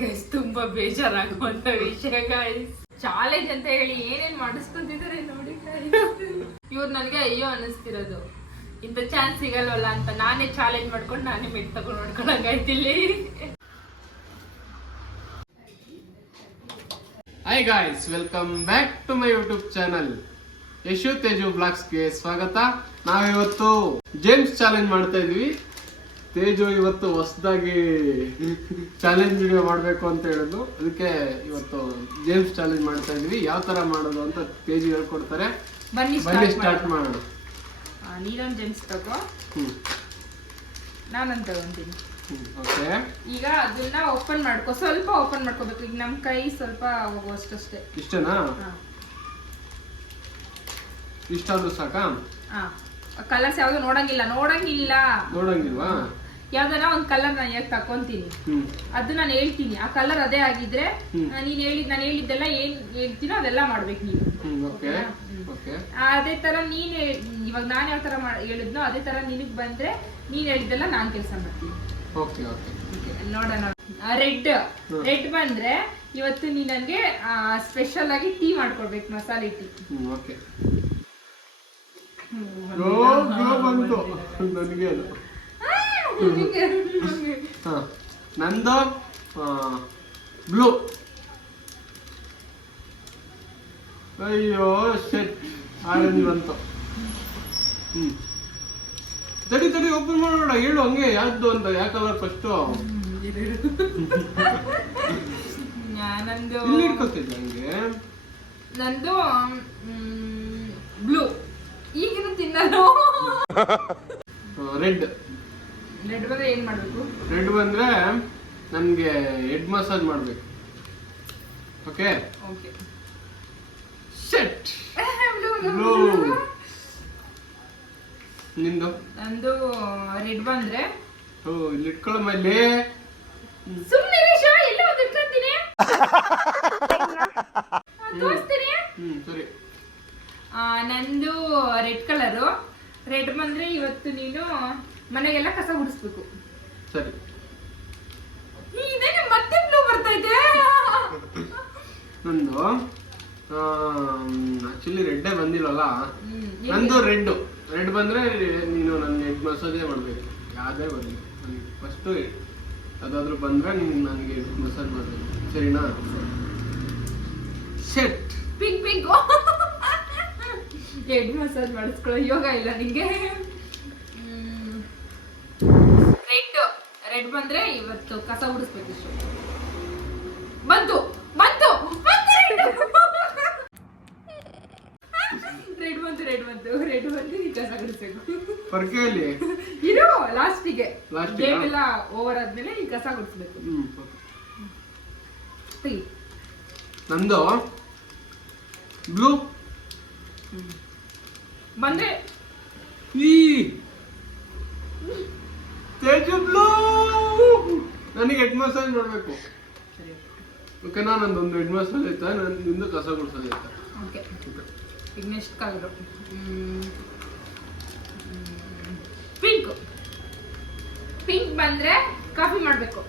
Guys ತುಂಬಾ ಬೇಜಾರಾಗುವಂತ ವಿಷಯ guys. Challenge ಅಂತ ಹೇಳಿ ಏನೇನ್ ಮಾಡಿಸ್ಕೊಂತಿದ್ದಾರೆ ನೋಡಿ ಇವ್ರು ನನಗೆ ಅಯ್ಯೋ ಅನ್ನಿಸ್ತಿರೋದು. ಇಂಥ ಚಾನ್ಸ್ ಸಿಗಲ್ವಲ್ಲ ಅಂತ ನಾನೇ ಚಾಲೆಂಜ್ ಮಾಡ್ಕೊಂಡು ನಾನೇ ಮೆಟ್ ತಗೊಂಡು ನೋಡ್ಕೊಳಂಗಾಯ್ತಿಲ್ಲಿ. Hi guys, welcome back to my YouTube channel Yashu Teju ಬ್ಲಾಗ್ಸ್ಗೆ ಸ್ವಾಗತ. ನಾವಿವತ್ತು ಜೇಮ್ಸ್ ಚಾಲೆಂಜ್ ಮಾಡ್ತಾ ಇದ್ವಿ. ತೇಜು ಇವತ್ತು ಹೊಸದಾಗಿ ಚಾಲೆಂಜ್ ವಿಡಿಯೋ ಮಾಡಬೇಕು ಅಂತ ಹೇಳಿದ್ರು, ಅದಕ್ಕೆ ಇವತ್ತು ಜೇಮ್ಸ್ ಚಾಲೆಂಜ್ ಮಾಡ್ತಾ ಇದ್ವಿ. ಯಾವ ತರ ಮಾಡೋದು ಅಂತ ತೇಜು ಹೇಳ್ಕೊಡ್ತಾರೆ. ಬನ್ನಿ ಸ್ಟಾರ್ಟ್ ಮಾಡೋಣ. ನೀನೊಂದು ಜೇಮ್ಸ್ ತಗೋ, ನಾನೊಂದು ತಗೊಂತೀನಿ. ಓಕೆ, ಈಗ ಅದನ್ನ ಓಪನ್ ಮಾಡ್ಕೊ, ಸ್ವಲ್ಪ ಓಪನ್ ಮಾಡ್ಕೋಬೇಕು. ಈಗ ನಮ್ ಕೈ ಸ್ವಲ್ಪ ಹೋಗುವಷ್ಟೇ. ಇಷ್ಟನಾ? ಇಷ್ಟಾದ್ರೂ ಸಾಕಾ? ಕಲರ್ಸ್ ಯಾವ್ದು ನೋಡಂಗಿಲ್ವಾ? ಯಾವ್ದಾರ ಒಂದ್ ಕಲರ್ ನಾನು ಯಾಕೆ ತಕೊಂತೀನಿ, ಅದು ನಾನು ಹೇಳ್ತೀನಿ. ಆ ಕಲರ್ ಅದೇ ಆಗಿದ್ರೆ ನಾನು ಹೇಳಿದ್ದೆಲ್ಲ ಏನ್ ಹೇಳ್ತೀನೋ ಅದೆಲ್ಲ ಮಾಡ್ಬೇಕು ನೀನು. ಅದೇ ತರ ನೀನ್ ಇವಾಗ ನಾನ್ ಯಾವ ತರ ಹೇಳಿದ್ನೋ ಅದೇ ತರ ನಿನಗ್ ಬಂದ್ರೆ ನೀನ್ ಹೇಳಿದ್ದೆಲ್ಲ ನಾನ್ ಕೆಲಸ ಮಾಡ್ತೀನಿ. ನೋಡೋಣ. ರೆಡ್ ಬಂದ್ರೆ ಇವತ್ತು ನೀ ನನ್ಗೆ ಸ್ಪೆಷಲ್ ಆಗಿ ಟೀ ಮಾಡ್ಕೊಡ್ಬೇಕು, ಮಸಾಲೆ ಟೀ. ನಂದು ಬ್ಲೂ. ಅಯ್ಯೋ ಶೆಟ್, ಆರೆಂಜ್ ಬಂತು. ತಡಿ ಓಪನ್ ಮಾಡೋಣ, ಹೇಳು ಹಂಗೆ ಯಾವ್ದು ಅಂತ. ಯಾವ ಕಲರ್ ಫಸ್ಟ್ ಇಲ್ಲಿ ಇಟ್ಕೊತಿದ್ದೆ ಹಂಗೆ. ನಂದು ಬ್ಲೂ. ಈಗಿನ ತಿನ್ನಲು ರೆಡ್ ಬಂದ್ರೆ ಏನ್ ಮಾಡ್ಬೇಕು? ರೆಡ್ ಬಂದ್ರೆ ನನ್ಗೆ ಹೆಡ್ ಮಸಾಜ್ ಮಾಡ್ಬೇಕು. Okay, shit. ಬ್ಲೂ. ನಿಂದು? ನಂದು ರೆಡ್ ಬಂದ್ರೆ ಇಲ್ಲಿ ಇಟ್ಕೊಳ್ಳೋ ಮೇಲೆ ಸುಮ್ಮನೆ ಎಲ್ಲ ಒಂದು ಇಟ್ಕೊಂತೀನಿ, ತೋರಿಸ್ತೀನಿ. ಸರಿ. ನಂದು ರೆಡ್ ಕಲರು. ರೆಡ್ ಬಂದ್ರೆ ಇವತ್ತು ನೀನು ಮನೆಗೆಲ್ಲ ಕಸ ಗುಡಿಸ್ಬೇಕು. ಸರಿ. ಇದೇನು ಮತ್ತೆ ಬ್ಲೂ ಬರ್ತೈತೆ? ನಂದು ಆಕ್ಚುಲಿ ರೆಡ್ಡೇ ಬಂದಿಲ್ಲಲ್ಲ. ನಂದು ರೆಡ್ ಬಂದ್ರೆ ನೀನು ನನ್ಗೆ ಹೆಡ್ ಮಸಾಜೇ ಮಾಡ್ಬೇಕು. ಯಾವ್ದೇ ಬರಲಿ, ನನಗೆ ಫಸ್ಟ್ ಅದಾದ್ರೂ ಬಂದ್ರೆ ನೀನು ನನಗೆ ಹೆಡ್ ಮಸಾಜ್ ಮಾಡ್ಬೇಕು. ಸರಿನಾ? ಸೆಟ್. ಪಿಂಕ್ ಹೆಡ್ ಮಸಾಜ್ ಮಾಡಿಸ್ಕೊಳ್ಳೋ ಯೋಗ ಇಲ್ಲ ನಿಂಗೆ. ರೆಡ್ ಬಂದ್ರೆ ಇವತ್ತು ಕಸ ಗುಡಿಸ್ಬೇಕು. ಬಂತು ರೆಡ್ ಬಂದು ನೀ ಕಸ ಗುಡಿಸ್ಬೇಕು. ಪರ್ಕೆಯಲ್ಲಿ ಇರು, ಲಾಸ್ಟಿಗೆ ಗೇಮ್ ಎಲ್ಲ ಓವರ್ ಆದ್ಮೇಲೆ ನೀ ಕಸ ಗುಡಿಸ್ಬೇಕು. ನಂದು ಬ್ಲೂ ಬಂದ್ರೆ ತೇಜು ಬ್ಲೂ. ನನಗೆ ಹೆಡ್ ಮಸಾಜ್ ಮಾಡ್ಬೇಕು. ಓಕೆನಾ? ನಂದೊಂದು ಹೆಡ್ ಮಸಾಜ್ ಐತಾ, ನಿಂದು ಕಸ ಗುಡಿಸೋದೈತಾ? ಓಕೆ. ಈಗ ನೆಕ್ಸ್ಟ್ ಕಲರು ಪಿಂಕ್ ಬಂದ್ರೆ ಕಾಫಿ ಮಾಡ್ಬೇಕು.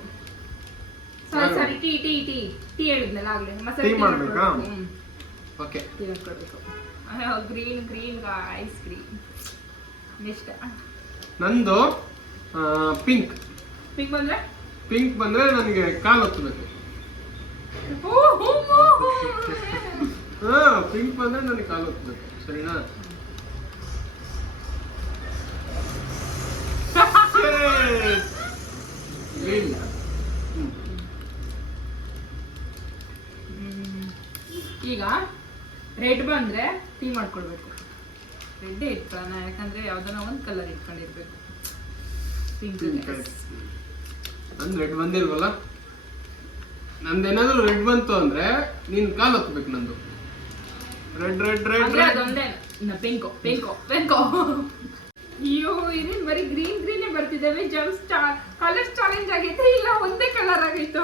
ಸಾರಿ ಟೀ ಹೇಳಿದ್ನಲ್ಲ ಆಗ್ಲೇ, ಮಸಾಲೆ ಟೀ ಮಾಡ್ಬೇಕಾ? ಓಕೆ, ಟೀ ಮಾಡ್ಕೊಳ್ಬೇಕು. Green ice cream. ನೆಕ್ಸ್ಟ್ ನಂದು ಪಿಂಕ್ ಬಂದ್ರೆ ನನಗೆ ಕಾಲು ಹೊತ್ತಬೇಕು. ಪಿಂಕ್ ಬಂದ್ರೆ ನನಗೆ ಕಾಲು ಹೊತ್ತಬೇಕು. ಸರಿನಾ? ಗ್ರೀನ್. ಈಗ ರೆಡ್ ಬಂದ್ರೆ ಟೀ ಮಾಡ್ಕೊಳ್ಬೇಕು. ರೆಡ್ ಇಟ್ಕೊಳ್ಳೋಣ, ಯಾಕಂದ್ರೆ ಯಾವ್ದನ್ನ ಒಂದ್ ಕಲರ್ ಇಟ್ಕೊಂಡಿರ್ಬೇಕು. ನಂದು ರೆಡ್ ಬಂದಿಲ್ವಲ್ಲ. ನಂದೇನಾದ್ರು ರೆಡ್ ಬಂತು ಅಂದ್ರೆ ನೀನ್ ಕಾಲ್ ಹೊತ್ಬೇಕು. ನಂದು ರೆಡ್ ಅದೊಂದೇ. ಪಿಂಕೋ ಅಯ್ಯೋ, ಇದೇನ್ ಬರೀ ಗ್ರೀನೇ ಬರ್ತಿದ್ದಾವೆ. ಜಮ್ಸ್ ಕಲರ್ಸ್ ಚಾಲೆಂಜ್ ಆಗೈತೆ, ಇಲ್ಲ ಒಂದೇ ಕಲರ್ ಆಗೈತು.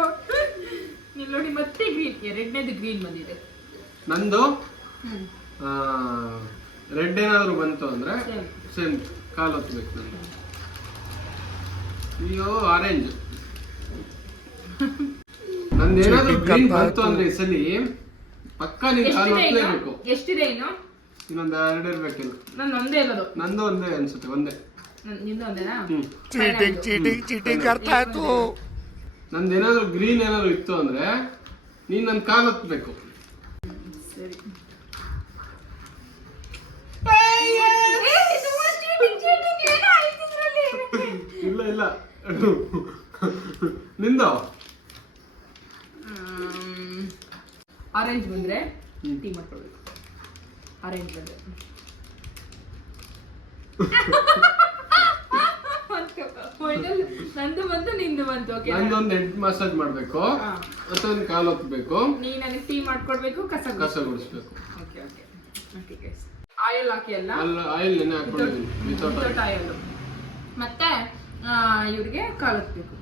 ನೀವು ನೋಡಿ, ಮತ್ತೆ ಗ್ರೀನ್, ಎರಡನೇದು ಗ್ರೀನ್ ಬಂದಿದೆ. ನಂದು ರೆಡ್ ಏನಾದ್ರು ಬಂತು ಅಂದ್ರೆ ಸೇಮ್ ಕಾಲ್ ಹೊತ್ಬೇಕು. ನಂದು ಅಯ್ಯೋ ಆರೆಂಜ್. ನಂದೇನಾದ್ರೂ ಗ್ರೀನ್ ಬಂತು ಅಂದ್ರೆ ಈ ಸಲಿ ಪಕ್ಕ ನೀನ್ ಕಾಲು ಎಷ್ಟಿದೆ ಒತ್ತಲೇಬೇಕು. ಎಷ್ಟಿದೆ ಇನ್ನು? ಇನ್ನೊಂದು 2 ಇರ್ಬೇಕಿಲ್ಲ. ನಾನು ಒಂದೇ ಇರೋದು. ನಂದು ಒಂದೇ ಅನ್ಸುತ್ತೆ, ಒಂದೇ. ನಿಂದು ಒಂದೇನಾ? ಚೀಟಿಂಗ್ करता है तू. ನಂದೇನಾದ್ರೂ ಗ್ರೀನ್ ಏನಾದ್ರು ಇತ್ತು ಅಂದ್ರೆ ನೀನ್ ನನ್ ಕಾಲು ಒತ್ತಬೇಕು. ಸರಿ. ಇಲ್ಲ ಇಲ್ಲ ನಿಂದು ಆರೆಂಜ್ ಬಂದ್ರೆ ಟೀ ಮಾಡ್ಕೊಳ್ಬೇಕು. ಆರೆಂಜ್ ಬಂದ್ರೆ ನಂದು ಬಂತು ನಿಂದು ಬಂತು. ಓಕೆ, ನಂದೊಂದು ಹೆಡ್ ಮಸಾಜ್ ಮಾಡ್ಬೇಕು ಮತ್ತೆ ಒಂದು ಕಾಲು ಒತ್ತಬೇಕು. ನೀ ನನಗೆ ಟೀ ಮಾಡ್ಕೊಡ್ಬೇಕು, ಕಸ ಗುಡಿಸ್ಬೇಕು. Okay okay okay guys. Oil ಹಾಕಿ ಅಲ್ಲ, ಆಯಿಲ್ ನೆನೆ ಹಾಕೊಂಡಿದ್ದೀನಿ ವಿತೌಟ್ ಆಯಿಲ್. ಮತ್ತೆ ಇವ್ರಿಗೆ ಕಾಲು ಒತ್ತಬೇಕು.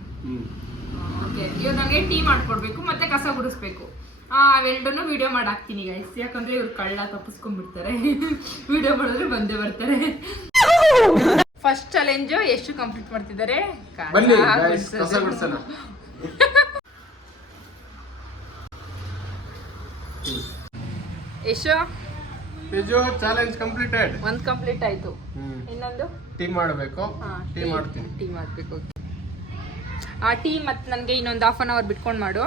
ಓಕೆ, ಇವ್ರು ನನಗೆ ಟೀ ಮಾಡ್ಕೊಡ್ಬೇಕು ಮತ್ತೆ ಕಸ ಗುಡಿಸ್ಬೇಕು. ಅವೆರಡನ್ನು ವಿಡಿಯೋ ಮಾಡಿ ಹಾಕ್ತೀನಿ ಗೈಸ್, ಯಾಕಂದ್ರೆ ಇವ್ರು ಕಳ್ಳ ತಪ್ಪಿಸ್ಕೊಂಡ್ಬಿಡ್ತಾರೆ. ವಿಡಿಯೋ ಮಾಡಿದ್ರೆ ಬಂದೇ ಬರ್ತಾರೆ. ಫಸ್ಟ್ ಚಾಲೆಂಜ್ ಎಷ್ಟು ಕಂಪ್ಲೀಟ್ ಮಾಡ್ತಿದ್ದಾರೆ? ಬನ್ನಿ ಗೈಸ್, ಕಸ ಗುಡಿಸೋಣ. ಎಷ್ಟು ತೇಜು ಚಾಲೆಂಜ್ ಕಂಪ್ಲೀಟೆಡ್. ಒಂದು ಕಂಪ್ಲೀಟ್ ಆಯ್ತು, ಇನ್ನೊಂದು ಟೀ ಮಾಡಬೇಕು. ಟೀ ಮಾಡ್ತೀನಿ. ಟೀ ಮಾಡಬೇಕು. ಆ ಟೀ ಮತ್ತೆ ನನಗೆ ಇನ್ನೊಂದು 1/2 hour ಬಿಟ್ಕೊಂಡು ಮಾಡು.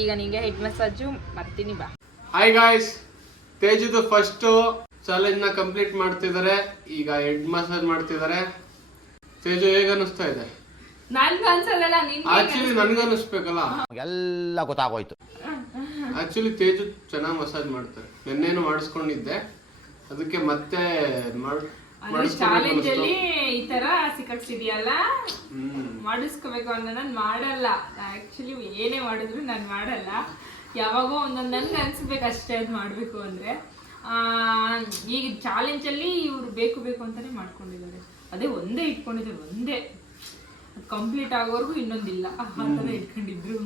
ಈಗ ನಿಂಗೆ ಹೆಡ್ ಮಸಾಜು ಮಾಡ್ತೀನಿ, ಬಾ. ಹಾಯ್ ಗಾಯ್ಸ್, ತೇಜುದು ಫಸ್ಟ್ ಚಾಲೆಂಜ್ ನ ಕಂಪ್ಲೀಟ್ ಮಾಡ್ತಿದ್ದಾರೆ. ಈಗ ಹೆಡ್ ಮಸಾಜ್ ಮಾಡ್ತಿದ್ದಾರೆ. ತೇಜು ಹೇಗ ಅನಿಸ್ತಾ ಇದೆ? ನನ್ಗೆ ಅನ್ಸಲ್ಲ, ಆಕ್ಚುಲಿ ನನ್ಗ ಅನಿಸ್ಬೇಕಲ್ಲ, ಎಲ್ಲ ಗೊತ್ತಾಗೋಯ್ತು. ಆಕ್ಚುಲಿ ತೇಜು ಚೆನ್ನಾಗಿ ಮಸಾಜ್ ಮಾಡ್ತಾರೆ. ನೆನ್ನೇನು ಮಾಡಿಸ್ಕೊಂಡಿದ್ದೆ, ಅದಕ್ಕೆ ಮತ್ತೆ ಚಾಲೆಂಜ್ ಅಲ್ಲಿ ಈ ತರ ಸಿಕ್ಕಾಕ್ಸಿದ್ಯಲ್ಲ, ಮಾಡಿಸ್ಕೋಬೇಕು ಅನ್ನೋ. ನಾನು ಮಾಡಲ್ಲ ಆಕ್ಚುಲಿ, ಏನೇ ಮಾಡಿದ್ರು ನಾನು ಮಾಡಲ್ಲ. ಯಾವಾಗೋ ಒಂದೊಂದು ನನ್ಗೆ ಅನ್ಸ್ಬೇಕು ಅಷ್ಟೇ ಅದು ಮಾಡ್ಬೇಕು ಅಂದ್ರೆ. ಈಗ ಚಾಲೆಂಜ್ ಅಲ್ಲಿ ಇವ್ರು ಬೇಕು ಬೇಕು ಅಂತಾನೆ ಮಾಡ್ಕೊಂಡಿದ್ದಾರೆ. ಅದೇ ಒಂದೇ ಇಟ್ಕೊಂಡಿದ್ದಾರೆ, ಒಂದೇ ಕಂಪ್ಲೀಟ್ ಆಗೋವರೆಗೂ ಇನ್ನೊಂದಿಲ್ಲ ಅಂತಾನೆ ಇಟ್ಕೊಂಡಿದ್ರು.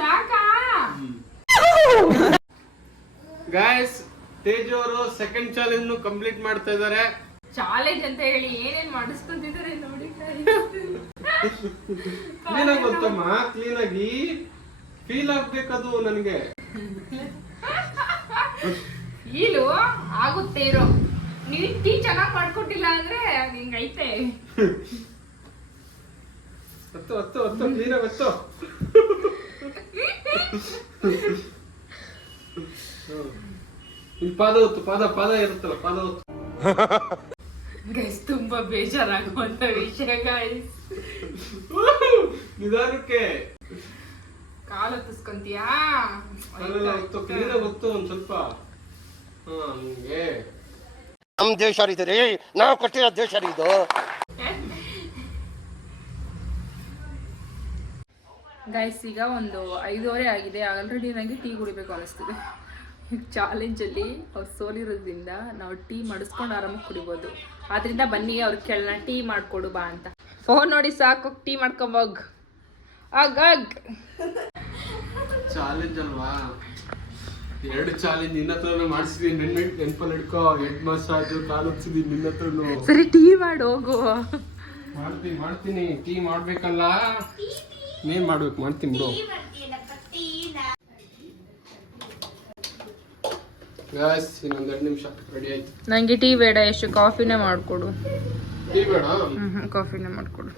ಸಾಕಾ ಗಾಯ್ಸ್, ತೇಜು ಅವರು ಸೆಕೆಂಡ್ ಚಾಲೆಂಜ್ ಕಂಪ್ಲೀಟ್ ಮಾಡ್ತಾ ಇದ್ದಾರೆ. ಚಾಲೆಂಜ್ ಅಂತ ಹೇಳಿ ಏನೇನ್ ಮಾಡಿಸ್ಕೊಂತಿದ್ದಾರೆ ನೋಡಿ. ಕ್ಲೀನಾಗಿ ಗೊತ್ತಮ್ಮ, ಕ್ಲೀನಾಗಿ ಫೀಲ್ ಆಗ್ಬೇಕದು ನನಗೆ. ಫೀಲು ಆಗುತ್ತೆ ಇರೋ. ನೀನ್ ಟೀ ಚೆನ್ನಾಗಿ ಮಾಡ್ಕೊಟ್ಟಿಲ್ಲ ಅಂದ್ರೆ ಹಿಂಗೈತೆ. ಹತ್ತು ಹತ್ತು ಹತ್ತು ಕ್ಲೀನಾಗಿ ಹತ್ತು. ಪಾದ ಹೊತ್ತು, ಪಾದ ಇರುತ್ತಲ್ಲ, ಪಾದ ಹೊತ್ತು. ಗೈಸ್, ತುಂಬಾ ಬೇಜಾರಾಗುವಂತ ವಿಷಯ ಗೈಸ್. ನಿಧಾನಕ್ಕೆ ಕಾಲು ಹೊತ್ತಿಸ್ಕೊಂತೀಯಾ? ಕ್ಲೀನಾಗಿ ಹೊತ್ತು ಒಂದ್ ಸ್ವಲ್ಪ. ಹಂಗೆ ನಮ್ ದೇಶ ರೀ, ನಾವು ಕಟ್ಟಿರೋ ದೇಶ ಇದು. ಗೈಸ್, ಈಗ ಒಂದು 5:30 ಆಗಿದೆ. ಆಲ್ರೆಡಿ ನನಗೆ ಟೀ ಕುಡಿಬೇಕು ಅನಿಸ್ತಿದೆ. ಚಾಲೆಂಜಲ್ಲಿ ಅವ್ರು ಸೋಲಿರೋದ್ರಿಂದ ನಾವು ಟೀ ಮಾಡಿಸ್ಕೊಂಡು ಆರಾಮಾಗಿ ಕುಡಿಬೋದು. ಆದ್ರಿಂದ ಬನ್ನಿ ಅವ್ರಿಗೆ ಕೇಳೋಣ, ಟೀ ಮಾಡಿಕೊಡು ಬಾ ಅಂತ. ಫೋನ್ ನೋಡಿ ಸಾಕು, ಟೀ ಮಾಡ್ಕೊಂಬೋಗ್. ಚಾಲೆಂಜ್ ಅಲ್ವಾ, 2 ಚಾಲೆಂಜ್ ನಿನ್ನ ಹತ್ರನೂ ಮಾಡಿಸಿದೀನಿ. ನೆನ್ಪಲ್ಲಿ ಹಿಡ್ಕೋ, ಹೆಡ್ ಮಸಾಜು, ಕಾಲು ಹಚ್ಚಿದೀನಿ ನಿನ್ನ ಹತ್ರನು. ಸರಿ, ಟೀ ಮಾಡಿ ಹೋಗು. ಮಾಡ್ತೀನಿ. ಟೀ ಮಾಡ್ಬೇಕಲ್ಲ, ನೀನ್ ಮಾಡ್ಬೇಕು. ಮಾಡ್ತೀನಿ ಬಿಡು. ಗಾಯ್ಸ್, ಇನ್ನೊಂದು 2 ನಿಮಿಷ ರೆಡಿ ಆಯ್ತು. ನನಗೆ ಟೀ ಬೇಡ, ಎಷ್ಟು ಕಾಫಿನೇ ಮಾಡಿಕೊಡು. ಟೀ ಬೇಡ, ಕಾಫಿನೇ ಮಾಡಿಕೊಡು.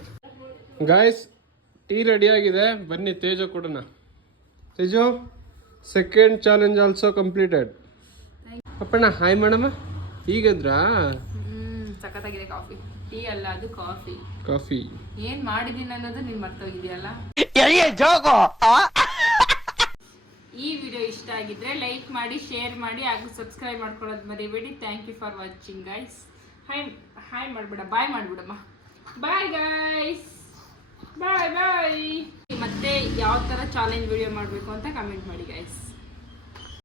ಗಾಯ್ಸ್, ಟೀ ರೆಡಿ ಆಗಿದೆ. ಬನ್ನಿ ತೇಜು ಕೊಡೋಣ. Teju, second challenge also completed. Appanna hi madam. ಈಗಂದ್ರಾ? ಸಖತ್ತಾಗಿದೆ ಕಾಫಿ. ಟೀ ಅಲ್ಲ, ಅದು ಕಾಫಿ. ಏನ್ ಮಾಡಿದೀನಿ ಅನ್ನೋದು ನೀನ್ ಮರ್ತೋಗಿದ್ಯಲ್ಲ. ಈ ವಿಡಿಯೋ ಇಷ್ಟ ಆಗಿದ್ರೆ ಲೈಕ್ ಮಾಡಿ, ಶೇರ್ ಮಾಡಿ ಹಾಗೂ ಸಬ್ಸ್ಕ್ರೈಬ್ ಮಾಡ್ಕೊಳ್ಳೋದು ಮರಿಬೇಡಿ. Thank you for watching guys. Hi ಮಾಡ್ಬೇಡ, ಬಾಯ್ ಮಾಡ್ಬಿಡಮ್ಮ. ಬಾಯ್ ಗೈಸ್, ಬಾಯ್. ಮತ್ತೆ ಯಾವ ಥರ ಚಾಲೆಂಜ್ ವಿಡಿಯೋ ಮಾಡಬೇಕು ಅಂತ ಕಮೆಂಟ್ ಮಾಡಿ ಗೈಸ್.